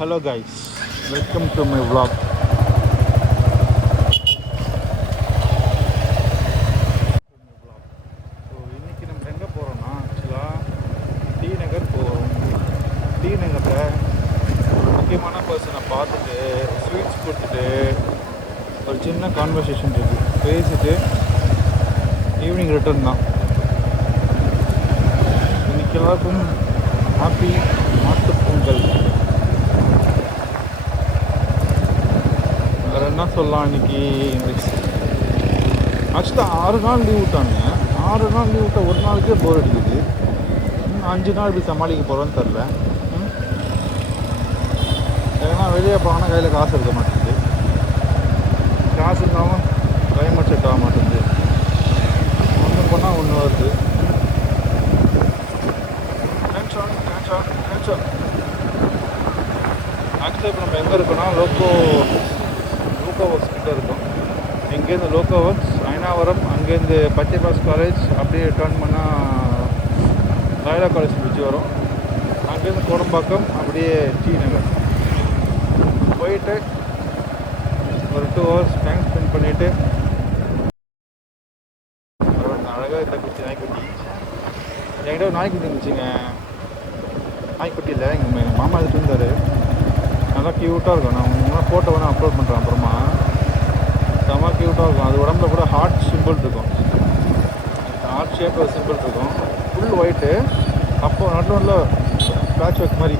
Hello guys, welcome to my vlog. So இன்றைக்கி நம்ம எங்கே போகிறோன்னா ஆக்சுவலாக டி நகர் போகிறோம். டி நகரில் முக்கியமான பர்சனை பார்த்துட்டு ஸ்வீட்ஸ் கொடுத்துட்டு ஒரு சின்ன கான்வர்சேஷன் இருக்குது, பேசிட்டு ஈவினிங் ரிட்டர்ன் தான். இன்றைக்கி எல்லாருக்கும் ஹாப்பி மாட்டுப் பொங்கல். வேறு என்ன சொல்லலாம், இன்றைக்கி ஆக்சுவலாக 6 நாள் லீவ் விட்டானுங்க. 6 நாள் லீவ் விட்டால் ஒரு நாளுக்கே போர் அடிக்குது. 5 நாள் இப்படி சமாளிக்க போகிறோன்னு தெரில. ஏன்னா வெளியே போனால் கையில் காசு இருக்க மாட்டேங்குது, காசு இருந்தாலும் கிளைமேட் செட் ஆக மாட்டேங்குது. ஒன்று பண்ணால் ஒன்று வருது. ஆக்சுவலாக இப்போ நம்ம எங்கே இருக்கோன்னா லோக்கோ ஒர்க்ஸ் கிட்டே இருக்கோம். இங்கேருந்து லோக்கோ ஒர்க்ஸ், அயனாவரம், அங்கேருந்து பச்சைபாஸ் காலேஜ் அப்படியே டர்ன் பண்ணால் ராயலா காலேஜ் பிரிட்ஜ் வரும். அங்கேருந்து கோடம்பாக்கம் அப்படியே டி நகர் போயிட்டு ஒரு 2 hours டைம் ஸ்பெண்ட் பண்ணிவிட்டு அழகாக இந்த குட்டி நாய்க்குட்டி, என்கிட்ட ஒரு நாய்க்குட்டி இருந்துச்சுங்க. நாய்க்குட்டி இல்லை, எங்கள் மாமா எடுத்துட்டு இருந்தார். நல்லா க்யூட்டாக இருக்கும். நான் முன்னாடி ஃபோட்டோ வேணால் அப்லோட் பண்ணுறேன் அப்புறமா. செம்ம க்யூட்டாக இருக்கும். அது உடம்புல கூட ஹார்ட் சிம்பிள் இருக்கும், ஹார்ட் ஷேப் ஒரு சிம்பிள் இருக்கும். ஃபுல் ஒயிட்டு, அப்போது நடுவில் பேட்ச் ஒர்க் மாதிரி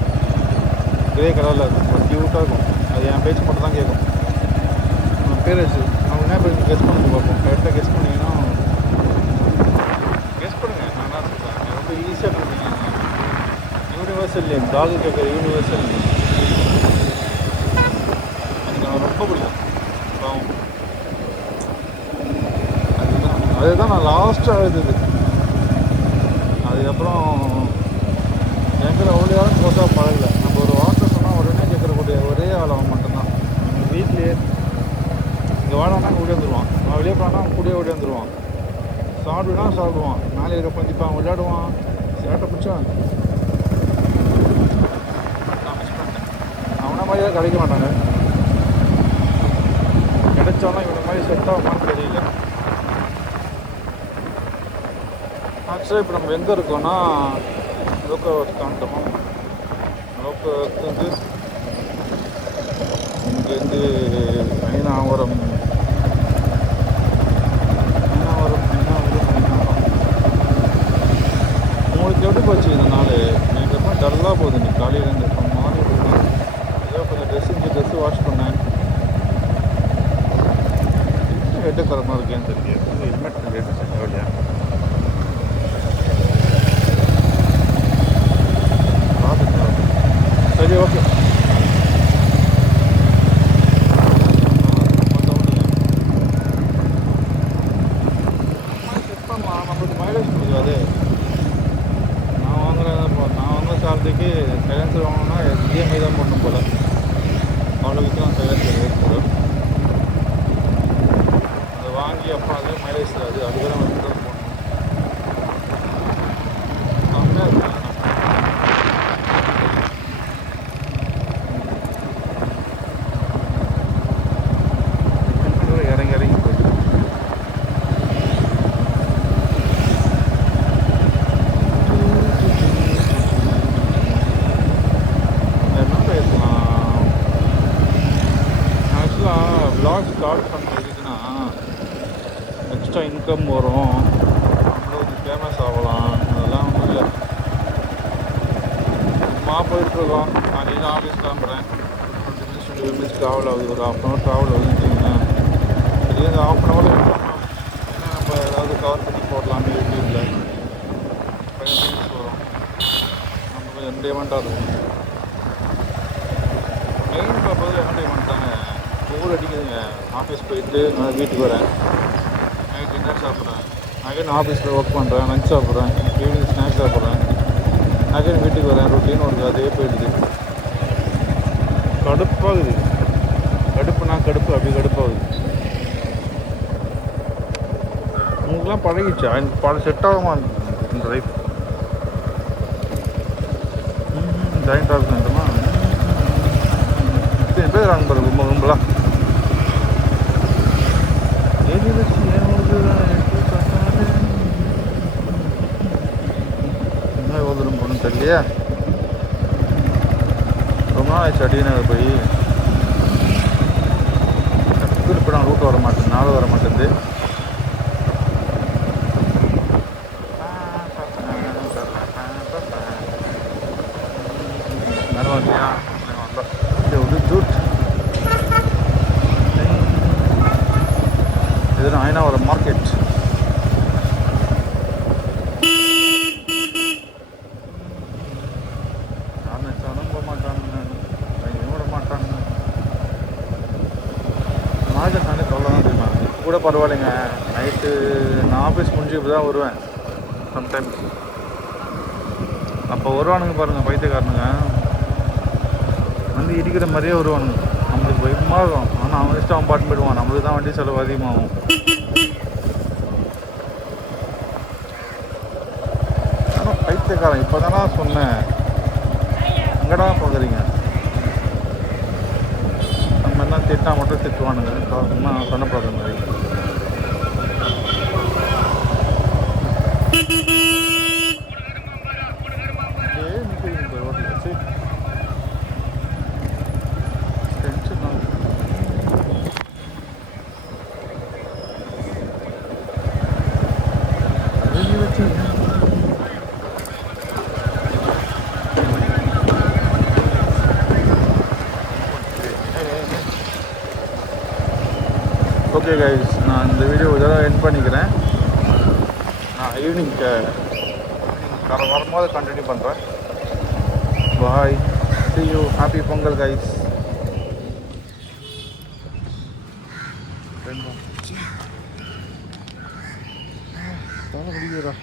கிரே கலரில் இருக்கும். க்யூட்டாக இருக்கும். அது என் பேச்சு மட்டும் தான் கேட்கும். பேர் வச்சு அவங்க என்ன பேர் கெஸ் பண்ணி பார்ப்போம். கரெக்டாக கெஸ் பண்ணிங்கன்னா கெஸ் பண்ணுங்கள். நான் என்ன சொல்கிறேன், ரொம்ப ஈஸியாக பண்ணுறீங்க. யூனிவர்சல் நேம், டாகு கேட்குற யூனிவர்சல் நேம். எனக்கு நான் ரொம்ப பிடிக்கும். அதுதான் நான் லாஸ்ட்டாக எழுதுது. அதுக்கப்புறம் எங்களை அவ்வளோ யாரும் க்ளோஸாக பழகலை. நம்ம ஒரு வார்த்தை சொன்னால் உடனே கேட்குறக்கூடிய ஒரே ஆள் அவன் மட்டும்தான். எங்கள் வீட்லேயே இங்கே வாழானா ஓடி வந்துடுவான், நான் வெளியே போனான்னா அவன் கூடயே ஓடி வந்துடுவான். சாப்பிடுனா சாப்பிடுவான், நாளைக்கு இருக்க பந்திப்பான், விளையாடுவான். சேட்டை பிடிச்சான். நான் மிஸ் பண்ணிட்டேன். அவனை மாதிரியாக கிடைக்க மாட்டாங்க. கிடைச்சாலும் இவனை மாதிரி செட் ஆகுமான்னு தெரியல. ஆக்சுவலாக இப்போ நம்ம எங்கே இருக்கோன்னா லோக்கோ ஒர்க் காண்டோம். லோக்கோ ஒர்க் வந்து இங்கேருந்து அயனாவரம் உங்களுக்கு எப்படி போச்சு இந்த நாள்? எனக்கு ரொம்ப டல்லாக போகுது. இன்னைக்கு காலையிலேருந்து இப்போ மார்னிங் ஏதோ கொஞ்சம் ட்ரெஸ்ஸு வாஷ் பண்ணேன். ஹெட்டு குறமாக இருக்கேன்னு தெரியாது. ஹெல்மெட் ஹெட்டு சரியா சரி, ஓகே. நம்மளுக்கு மைலேஜ் கொடுக்காது. நான் வாங்குற சாலரிக்கு சைலன்சர் வாங்கணும்னா இஎம்ஐ தான் போடணும் போல். அவ்வளோக்கு தான் சைலன்சர் ரேட் போடும். அதை வாங்கி அப்புறம் அதே மைலேஜ் தராது. அதுக்கு தான் வந்து போடணும். இறங்கி போயிட்டு என்ன பேசலாம்? ஆக்சுவலாக விளாக் ஸ்டார்ட் பண்ணுறதுக்குன்னா எக்ஸ்ட்ரா இன்கம் வரும், அவ்வளோ கொஞ்சம் ஃபேமஸ் ஆகலாம். அதெல்லாம் ஒன்றும் இல்லை. சும்மா போயிட்டுருக்கோம். நான் ஆஃபீஸ் கிளம்புறேன். 20 minutes ட்ராவல் ஆகுது, ஒரு 1/2 hour ட்ராவல் ஆகுதுன்னு வச்சுக்கோங்களேன். இதே இந்த 1/2 hour ஏன்னா நம்ம ஏதாவது கவர் பண்ணி போடலாமே யூடியூப்பில். கொஞ்சம் மீன்ஸ் வரும், நம்ம கொஞ்சம் என்டர்டைன்மெண்ட்டாக இருக்கும். மெயின் பர்பஸ் என்டர்டைன்மெண்ட் தாங்க. போர் அடிக்குதுங்க. ஆஃபீஸ் போயிட்டு நான் வீட்டுக்கு வரேன், நைட் டின்னர் சாப்பிட்றேன், அகைன் ஆஃபீஸில் ஒர்க் பண்ணுறேன், லஞ்ச் சாப்பிட்றேன், ஈவினிங் ஸ்நாக்ஸ் சாப்பிட்றேன், அகைன் வீட்டுக்கு வரேன். ரொட்டீன் ஒர்க் அதே போயிடுது. கடுப்பாகுது. கடுப்பு அப்படி கடுப்பாகுது. உங்களுக்குலாம் பழகிச்சா? எனக்கு செட் ஆகுமா இந்த லைஃப்? ஜாயிண்ட் ஆகுதுமா? பேர் அன்பர் ரொம்ப கும்பலாம் ஏறி வச்சு என்ன ஓதுரும் பொண்ணு தெரியலையா ரொம்ப நாள் ஆச்சு அடிநகர் போய் இப்போ ரூட் வர மாட்டேங்குது நாள் வர மாட்டேங்குது இது ஐநாவரம் மார்க்கெட் நினைச்சாலும் போக மாட்டானுங்க விட மாட்டானுங்க மாஜத்தானே தொல்லை தான் தெரியுமா இப்போ கூட பரவாயில்லைங்க நைட்டு நான் ஆஃபீஸ் முடிஞ்சு இப்போ தான் வருவேன் சம்டைம்ஸ் அப்போ வருவானுங்க பாருங்கள் பைத்தியக்காரனுங்க வந்து இடிக்கிற மாதிரியே வருவானுங்க நம்மளுக்கு பயமாக இருக்கும் ஆனால் அவன் இஷ்டம் அவன் பாட்டு போயிடுவான் நம்மளுக்கு தான் வண்டி செலவு அதிகமாகும் ஆனால் பைத்தியக்காரன் இப்போ தானே சொன்னேன் எங்கடா பார்க்குறீங்க நம்ம என்ன திட்டா மட்டும் திட்டுவானுங்க சும்மா சொன்னப்படுற மாதிரி ஓகே கைஸ் நான் இந்த வீடியோ இதெல்லாம் எண்ட் பண்ணிக்கிறேன் நான் ஈவினிங் வரும்போது கண்டினியூ பண்ணுறேன் பாய் see you happy Pongal guys தலை வலிக்குதுடா